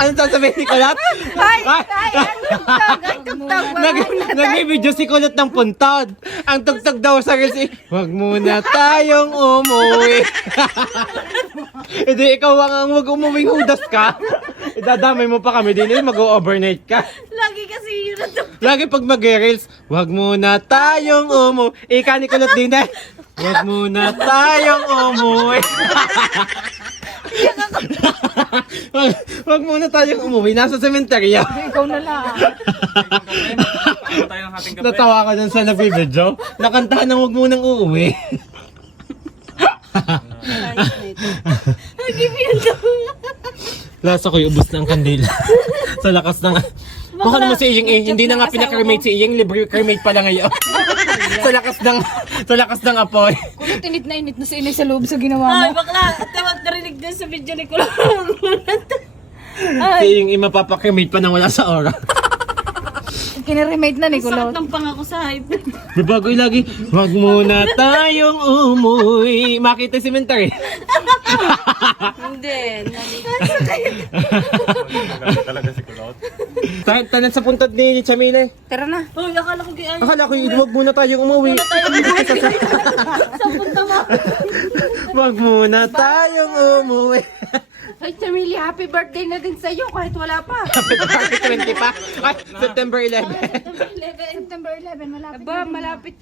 Ano sasabihin ni Kulot? Ay, tugtog. Nag-video si Kulot ng puntod. Ang tugtog daw sa kasi, wag muna tayong umuwi. Hindi, ikaw ang wag umuwing hudas ka. Idadamay mo pa kami din, mag-overnight ka. Lagi kasi yun na to. Lagi pag mag-reels, wag muna tayong umuwi. Ika ni Kulot din eh. Wag muna tayong umuwi. wag muna tayong umuwi. Nasa sementeryo. Ikaw na lang. Natawa ka dun sa nag-video. Nakantahan ng wag munang uuwi. Give me a dog. Lasa ko yung ubos ng kandila. Sa lakas ng... Baka naman si Iying eh. Hindi na nga pinaka-cremate si Iying. Libre cremate pala ngayon. sa lakas ng apoy. Kulot, init na sa inay sa loob sa ginawa mo. Ay, bakla. Tawag narinig din sa video ni Kulot. Si Iying mapapakrimate pa nang wala sa oras. Kinaremate na ni Kulot. Sakit ng pangako sa hype. Babagoy lagi. Wag muna tayong umuwi. Makita si Mentari. Hindi. Talaga si Kulot. Tanan sa puntod ni Chamile. Tara na. Uy, akala ko kaya. Akala ko wag muna tayong umuwi. Sa punta mo. Wag muna tayong umuwi. Ay, Chamili, happy birthday na din sa'yo kahit wala pa. February 20 pa. Ay, September 11. September 11, malapit. Aba, malapit.